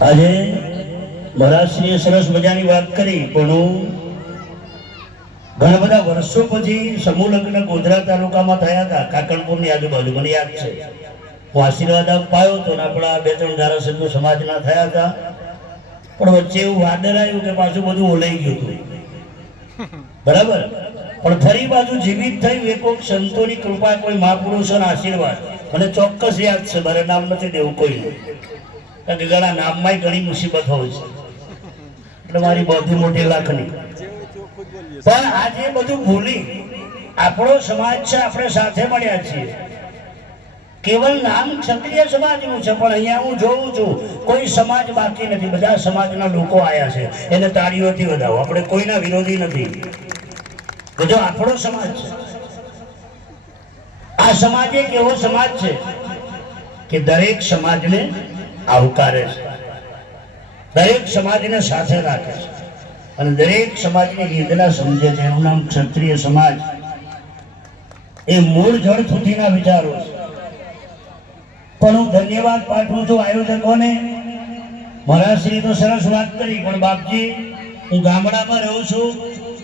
આજે મહારાજશ્રીએ સરસ મજાની વાત કરી, પણ હું ઘણા બધા વર્ષો પછી સમૂહ લગ્ન ગોધરા તાલુકામાં થયા હતા, કાકણપુરની આજુબાજુ, મને યાદ છે. હું આશીર્વાદ પાયો હતો ને આપણા બે ત્રણ ધારાસભ્યો સમાજના થયા હતા. પણ વચ્ચે એવું વાદળ આવ્યું કે પાછું બધું ઓલાઈ ગયું હતું. બરાબર? પણ ફરી બાજુ જીવિત થયું, એ કોઈક સંતોની કૃપા કોઈ મહાપુરુષોના આશીર્વાદ. મને ચોક્કસ યાદ છે, મારે નામ નથી દેવું કોઈનું. કારણ કે નામમાં ઘણી મુસીબત હોય છે. એટલે મારી બધી મોટી લાખની પણ આજે બધું ભૂલી આપણો સમાજ છે, આપણે સાથે મળ્યા છીએ. કેવલ નામ ક્ષત્રિય સમાજનું છે, પણ અહીંયા હું જોઉં છું, કોઈ સમાજ બાકી નથી. બધા સમાજના લોકો આયા છે. એને તાળીઓથી વધાવો. આપણે કોઈના વિરોધી નથી. બધો આપણો સમાજ છે, આ સમાજ એક એવો સમાજ છે કે દરેક સમાજને આવકારે છે. દરેક સમાજને સાથે રાખે છે. અને દરેક સમાજની વેદના સમજે છે. એનું નામ ક્ષત્રિય સમાજ. એ મૂળ જળ સુધીના વિચારો છે. પણ હું ધન્યવાદ પાઠવું છું આયોજકોને. મહારાજશ્રી તો સરસ વાત કરી, પણ બાપજી, હું ગામડામાં રહું છું,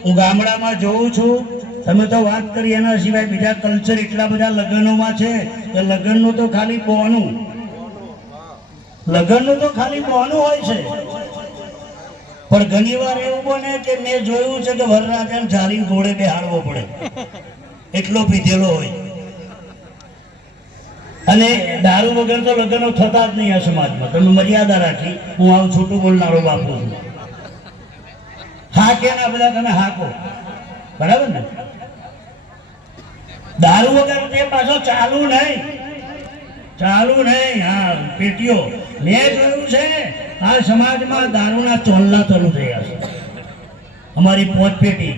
હું ગામડામાં જોઉં છું. તમે તો વાત કરી એના સિવાય બીજા કલ્ચર એટલા બધા લગ્નોમાં છે કે લગ્નનું તો ખાલી બોનું લગ્નનું તો ખાલી બોનું હોય છે. પણ ઘણી વાર એવું બને કે મેં જોયું છે કે વરરાજાને જારી ઘોડે બેહાડવો પડે. એટલો પીધેલો હોય. અને દારૂ વગર તો લગ્નો થતા જ નહીં આ સમાજમાં. તમે મર્યાદા રાખી, હું આવું છૂટું બોલનારો બાપુ છું. હા કે ના બધા તમે હાકો. બરાબર ને? દારૂ વગર તે પાછો ચાલુ નહીં. ચાલુ નહીં, હા, પેટીઓ. મેં જોયું છે, આ સમાજમાં દારૂના ચોલ્લા ચાલુ થયા છે. અમારી પોત પેટી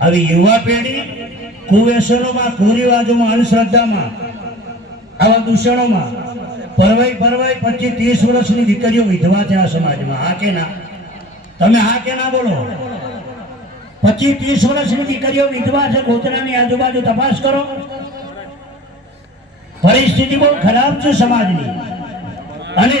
આવી યુવા પેઢી કુવ્યસનોમાં કુરિવાજોમાં, અંધશ્રદ્ધામાં, આવા દૂષણોમાં, પરવાઈ પરવાઈ પચીસ ત્રીસ વર્ષની દીકરીઓ વિધવા છે આ સમાજમાં. હા કે ના? તમે હા કે ના બોલો? પચીસ ત્રીસ વર્ષની દીકરીઓ વિધવા છે ગોતરાની આજુબાજુ તપાસ કરો. પરિસ્થિતિ બહુ ખરાબ છે સમાજની. અને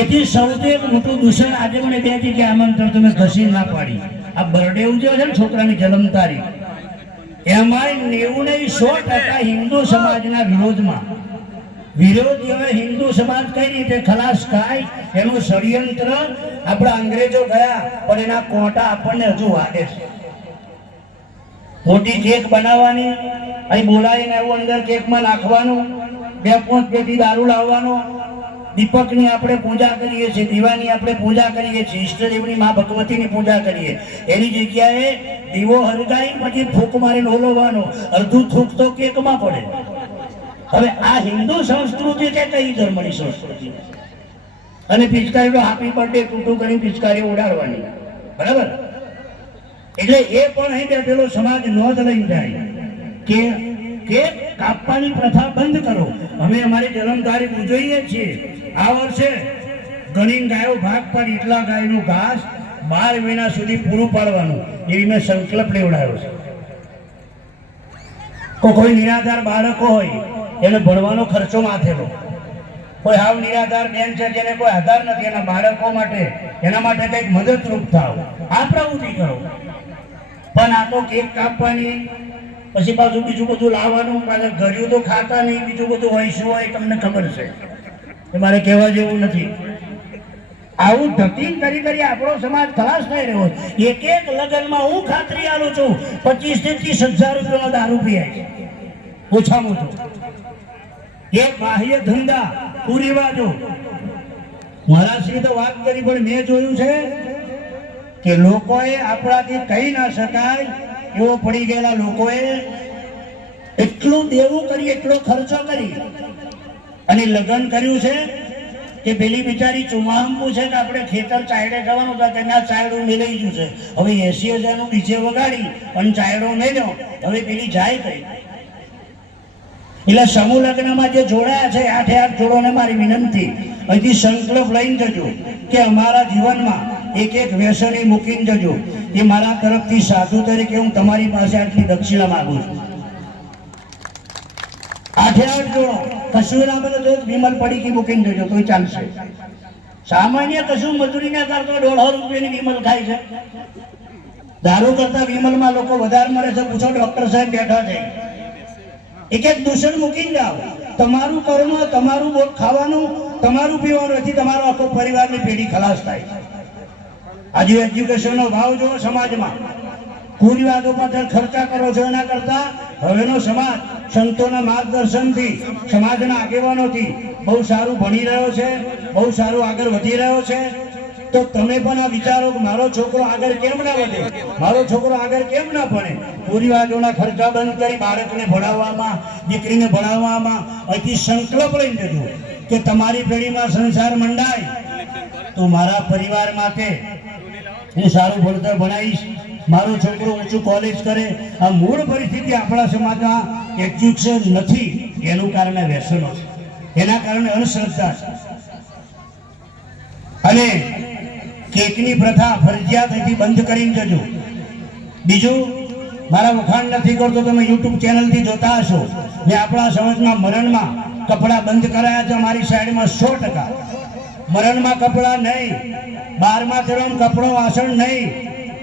એથી સૌથી મોટું દૂષણ આજે મને બે જગ્યાએ આમંત્રણ તમે ઘસી ના પાડી. આ બર્થડે ઉજવે છે ને છોકરાની જન્મ તારીખ. એમાંય નેવું ને સો ટકા હિન્દુ સમાજના વિરોધમાં. વિરોધીઓએ હિન્દુ સમાજ કઈ રીતે ખલાસ થાય એનું ષડયંત્ર આપણા અંગ્રેજો ગયા, પણ એના કોટા આપણને હજુ વાગે છે. મોટી કેક બનાવવાની, અહીં બોલાવીને એવું અંદર કેકમાં નાખવાનું બે પાંચ પેટી દારૂ લાવવાનો દીપકની આપણે પૂજા કરીએ છીએ, દીવાની આપણે પૂજા કરીએ છીએ, ઈષ્ટદેવની મા ભગવતીની પૂજા કરીએ. એની જગ્યાએ દીવો હરગાઈ, પછી ફૂંક મારીને ઓલવવાનો. અડધું થૂક તો કેકમાં પડે. હવે આ હિન્દુ સંસ્કૃતિ છે કઈ ધર્મની સંસ્કૃતિ? અને પિચકારી તો હાપી બર્થડે ટૂટું કરી પિચકારી ઉડાડવાની. બરાબર? એટલે એ પણ અહીં બેઠેલો સમાજ નોંધ લઈ જાય કે કે કાપવાની પ્રથા બંધ કરો. અમે અમારી જન્મ તારીખ ઉજવીએ છીએ. આ વર્ષે ઘણી ગાયો ભાગ પર એટલા ગાયનું ઘાસ બાર મહિના સુધી પૂરું પાડવાનું. એવી મેં સંકલ્પ લેવડાવ્યો છે. કોઈ નિરાધાર બાળકો હોય, એને ભણવાનો ખર્ચો માથેલો કોઈ હાવ નિરાધાર બેન છે જેને કોઈ આધાર નથી, એના બાળકો માટે, એના માટે કંઈક મદદરૂપ થાવ આ પ્રવૃત્તિ કરો. પણ આ તો કેક કાપવાની પછી પાછું બીજું બધું લાવવાનું પાછા ઘર્યું તો ખાતા નહીં, બીજું બધું હોય શું હોય તમને ખબર છે. એ મારે કહેવા જેવું નથી. આવું ઢકીન કરી કરી આપણો સમાજ ખલાસ થઈ રહ્યો એક એક લગ્નમાં હું ખાતરી આલું છું પચીસથી ત્રીસ હજાર રૂપિયાનો દારૂ પીવાય ઓછામાં ઓછો. એ બાહ્ય ધંધા, કુરિવાજો. મહારાજશ્રી તો વાત કરી, પણ મેં જોયું છે કે લોકોએ આપણાથી કહી ના શકાય એવો પડી ગયેલા લોકોએ એટલું દેવું કરી, એટલો ખર્ચો કરી અને લગ્ન કર્યું છે કે પેલી બિચારી ચુમાંબુ છે કે આપણે ખેતર ચાયડે જવાનું હતા કે ના ચાયડું મેલાઈ ગયું છે. હવે એસી હજારનું ડીજે વગાડી અને ચાયડો મેલ્યો હવે પેલી જાય કઈ? એટલે સમૂહ લગ્નમાં જે જોડાયા છે, આઠે આઠ જોડોને મારી વિનંતી, અહીંથી સંકલ્પ લઈને જજો કે અમારા જીવનમાં એક એક વ્યસની મૂકીને જજો. એ મારા તરફથી સાધુ તરીકે હું તમારી પાસે આટલી દક્ષિણા માંગુ છું. આઠે આઠ જોડો કશું ના બને તો વિમલ પડીકી મૂકીને જજો, તોય ચાલશે. સામાન્ય કશું મજૂરી ના કરતો દોઢસો રૂપિયાની વિમલ ખાય છે. દારૂ કરતા વિમલમાં લોકો વધારે મળે છે, પૂછો ડોક્ટર સાહેબ બેઠા છે. એક એક દૂષણ મૂકીને જાઓ. તમારું કર્મ, તમારું ખાવાનું, તમારું પીવાનું નથી તમારો આખો પરિવારની પેઢી ખલાસ થાય છે. આજે એજ્યુકેશનનો ભાવ જો સમાજમાં. કુરિવાદો પાછળ ખર્ચા કરો છો એના કરતા, હવેનો સમાજ સંતોના માર્ગદર્શનથી, સમાજના આગેવાનોથી બહુ સારું ભણી રહ્યો છે, બહુ સારું આગળ વધી રહ્યો છે. તો તમે પણ આ વિચારો કે મારો છોકરો આગળ કેમ ના વધે? મારો છોકરો આગળ કેમ ના ભણે? કુરિવાદોના ખર્ચા બંધ કરી બાળકને ભણાવવામાં, દીકરીને ભણાવવામાં અતિ સંકલ્પ લઈને જજો કે તમારી પેઢીમાં સંસાર મંડાય. તો મારા પરિવાર માટે હું સારું ભણતર ભણાવીશ, મારો છોકરો ઊંચું કોલેજ કરે. આ મૂળ પરિસ્થિતિ આપણા સમાજમાં એજ્યુકેશન નથી, એનું કારણે વ્યસનો છે. એના કારણે અંધશ્રદ્ધા છે. અને કેકની પ્રથા ફરજિયાત અહીંથી બંધ કરીને જજો. બીજું, મારા વખાણ નથી કરતો, તમે યુટ્યુબ ચેનલથી જોતા હશો. ને આપણા સમાજમાં મરણમાં કપડાં બંધ કરાયા છે, અમારી સાઈડમાં સો ટકા. મરણમાં કપડાં નહીં, બારમા ધોરણ કપડો વાસણ નહીં,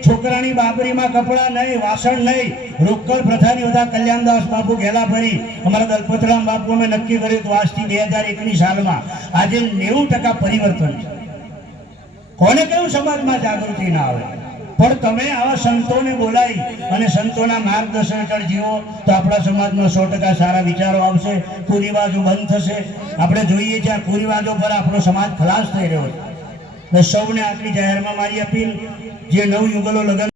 છોકરાની બાબરીમાં કપડાં નહીં, વાસણ નહીં. રોકડ પ્રથાની બધા કલ્યાણદાસ બાપુ ઘેલા ફરી અમારા દલપતરામ બાપુ અમે નક્કી કર્યું હતું આજથી બે હજાર એકની સાલમાં. આજે નેવું ટકા પરિવર્તન છે. કોને કહ્યું સમાજમાં જાગૃતિ ના આવે? પણ તમે આવા સંતોને બોલાવી અને સંતોના માર્ગદર્શન હેઠળ જીવો, તો આપણા સમાજમાં સો ટકા સારા વિચારો આવશે, કુરિવાજો બંધ થશે. આપણે જોઈએ છીએ આ કુરિવાજો પર આપણો સમાજ ખલાસ થઈ રહ્યો છે. મેં સૌને આટલી જાહેરમાં મારી અપીલ, જે નવ યુગલો લગ્ન